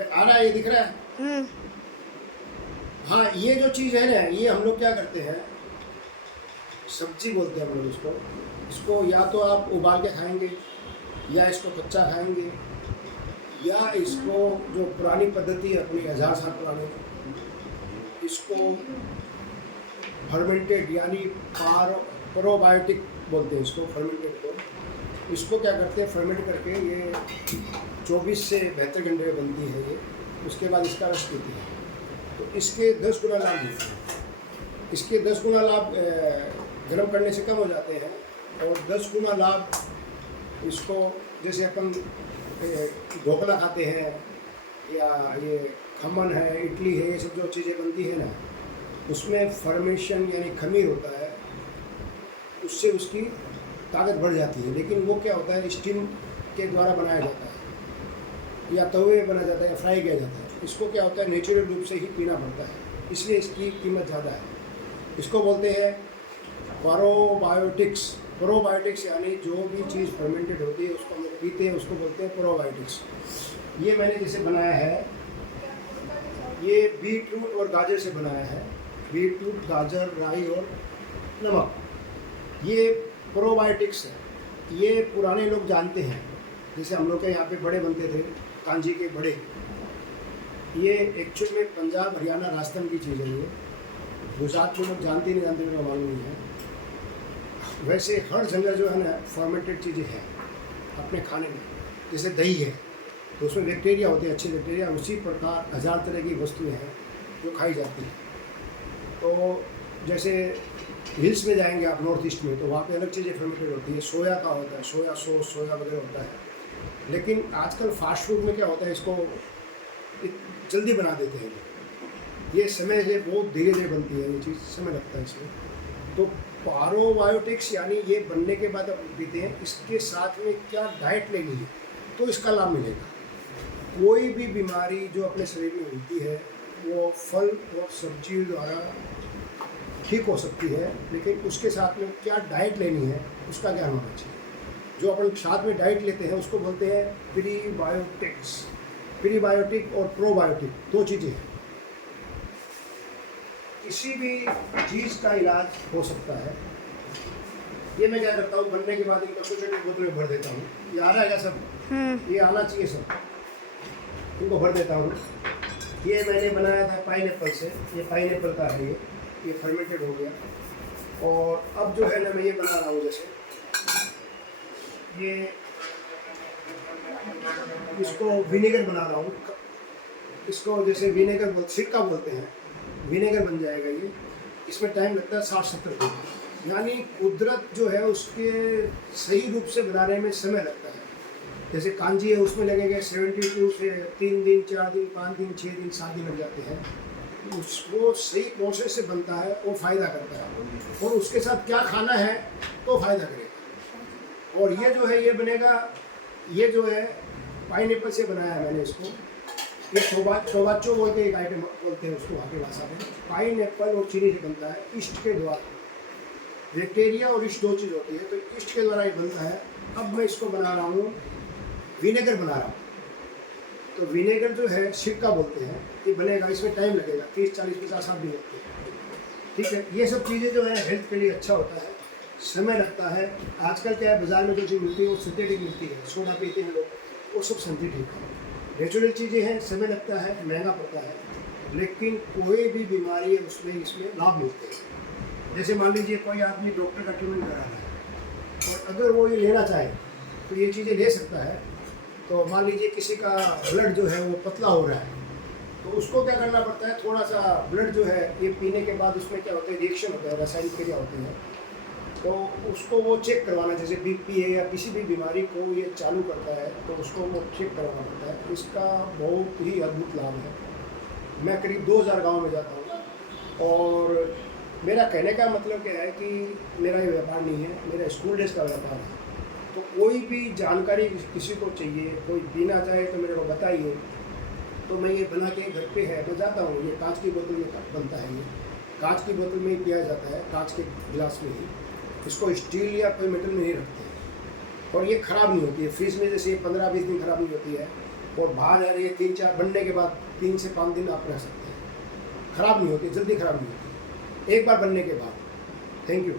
आ रहा है, ये दिख रहा है। हाँ, ये जो चीज़ है ना, ये हम लोग क्या करते हैं, सब्जी बोलते हैं हम लोग इसको। इसको या तो आप उबाल के खाएंगे, या इसको कच्चा खाएंगे, या इसको जो पुरानी पद्धति है अपनी 1000 साल पुरानी, इसको फर्मेंटेड यानी प्रोबायोटिक बोलते हैं इसको, फर्मेंटेड को। इसको क्या करते हैं, फर्मेंट करके ये 24 से 72 घंटे में बनती है ये। उसके बाद इसका रस पीती है, तो इसके 10 गुना लाभ मिलते हैं। इसके 10 गुना लाभ गर्म करने से कम हो जाते हैं, और 10 गुना लाभ इसको, जैसे अपन ढोकला खाते हैं, या ये खमन है, इडली है, ये सब जो चीज़ें बनती है ना, उसमें फर्मेशन यानी खमीर होता है, उससे उसकी ताकत बढ़ जाती है। लेकिन वो क्या होता है, स्टीम के द्वारा बनाया जाता है, या तवे में बनाया जाता है, या फ्राई किया जाता है। इसको क्या होता है, नेचुरल रूप से ही पीना पड़ता है, इसलिए इसकी कीमत ज़्यादा है। इसको बोलते हैं प्रोबायोटिक्स। प्रोबायोटिक्स यानी जो भी चीज़ फर्मेंटेड होती है उसको हम लोग पीते हैं, उसको बोलते हैं प्रोबायोटिक्स। ये मैंने जैसे बनाया है, ये बीटरूट और गाजर से बनाया है। बीटरूट, गाजर, राई और नमक, ये प्रोबायोटिक्स है। ये पुराने लोग जानते हैं, जैसे हम लोग के यहाँ पे बड़े बनते थे, कांजी के बड़े। ये एक्चुअल में पंजाब, हरियाणा, राजस्थान की चीज़ है। ये गुजरात में लोग जानते नहीं जानते, मेरा मालूम नहीं है। वैसे हर जगह जो है ना फर्मेंटेड चीज़ें हैं अपने खाने में। जैसे दही है तो उसमें बैक्टीरिया होते हैं, अच्छे बैक्टीरिया। उसी प्रकार 1000 तरह की वस्तुएं हैं जो खाई जाती हैं। तो जैसे हिल्स में जाएंगे आप, नॉर्थ ईस्ट में, तो वहाँ पे अलग चीज़ें फर्मेंटेड होती है। सोया का होता है, सोया सॉस, सोया वगैरह होता है। लेकिन आजकल फास्ट फूड में क्या होता है, इसको जल्दी बना देते हैं। ये समय से बहुत धीरे धीरे बनती है, ये चीज़ समय लगता है इसमें। तो प्रोबायोटिक्स यानी ये बनने के बाद आप पीते हैं, इसके साथ में क्या डाइट लेनी है तो इसका लाभ मिलेगा। कोई भी बीमारी जो अपने शरीर में होती है वो फल और सब्जी द्वारा ठीक हो सकती है, लेकिन उसके साथ में क्या डाइट लेनी है उसका ज्ञान होना चाहिए। जो अपन साथ में डाइट लेते हैं उसको बोलते हैं प्रीबायोटिक्स। प्रीबायोटिक और प्रोबायोटिक दो चीज़ें हैं। किसी भी चीज़ का इलाज हो सकता है। ये मैं क्या करता हूँ, बनने के बाद इनको छोटे-छोटे बोतल में भर देता हूँ। ये आ रहा है क्या सब? ये आना चाहिए सब। इनको भर देता हूँ। ये मैंने बनाया था पाइनएप्पल से, ये पाइनएप्पल का है, ये फर्मेंटेड हो गया। और अब जो है ना मैं ये बना रहा हूँ, जैसे ये इसको विनेगर बना रहा हूँ। इसको जैसे विनेगर सिरका बोलते हैं, विनेगर बन जाएगा ये। इसमें टाइम लगता है 60-70 दिन, यानी कुदरत जो है उसके सही रूप से बनाने में समय लगता है। जैसे कांजी है उसमें लगेंगे 72 से 3 दिन, 4 दिन, 5 दिन, 6 दिन, 7 दिन लग जाते हैं। उसको सही प्रोसेस से बनता है, वो फ़ायदा करता है। और उसके साथ क्या खाना है तो फ़ायदा करेगा। और ये जो है ये बनेगा, ये जो है पाइनएप्पल से बनाया है मैंने इसको। ये टोबाचो बोल के एक आइटम बोलते हैं उसको वहाँ की भाषा में। पाइनएप्पल और चीनी से बनता है ईस्ट के द्वारा। बैक्टीरिया और ईस्ट दो चीज़ होती है, तो ईस्ट के द्वारा ये बनता है। अब मैं इसको बना रहा हूँ, विनेगर बना रहा हूँ। तो विनेगर जो है सिरका बोलते हैं, ये बनेगा। इसमें टाइम लगेगा 30, 40, 50, 60 दिन लगते हैं। ठीक है, ये सब चीज़ें जो है हेल्थ के लिए अच्छा होता है, समय लगता है। आजकल क्या है, बाज़ार में जो चीज़ मिलती है वो सिंथेटिक मिलती है। सोडा पीते हैं लोग, वो सब सिंथेटिक है। नेचुरल चीज़ें हैं, समय लगता है, महंगा पड़ता है, लेकिन कोई भी बीमारी है उसमें इसमें लाभ मिलते हैं। जैसे मान लीजिए कोई आदमी डॉक्टर का ट्रीटमेंट करा रहा है, और अगर वो ये लेना चाहे तो ये चीज़ें ले सकता है। तो मान लीजिए किसी का ब्लड जो है वो पतला हो रहा है, तो उसको क्या करना पड़ता है, थोड़ा सा ब्लड जो है ये पीने के बाद उसमें क्या होता है, रिएक्शन होता है, रासायनिक क्रिया होती है। तो उसको वो चेक करवाना, जैसे बीपी है या किसी भी बीमारी को ये चालू करता है तो उसको वो चेक करवाना पड़ता है। इसका बहुत ही अद्भुत लाभ है। मैं करीब 2000 गांव में जाता हूँ, और मेरा कहने का मतलब क्या है कि मेरा ये व्यापार नहीं है, मेरा स्कूल डेज का व्यापार है। तो कोई भी जानकारी किसी को चाहिए, कोई पीना चाहे तो मेरे को बताइए। तो मैं ये बना के घर पे है मैं जाता हूँ। ये कांच की बोतल में बनता है, ये कांच की बोतल में ही पिया जाता है, कांच के गिलास में ही। इसको स्टील या कोई मेटल में नहीं रखते, और ये ख़राब नहीं होती है फ्रिज में। जैसे 15-20 दिन ख़राब नहीं होती है, और बाहर है ये 3-4 बनने के बाद 3 से 5 दिन आप रह सकते हैं, ख़राब नहीं होती, जल्दी ख़राब नहीं होती एक बार बनने के बाद। Thank you.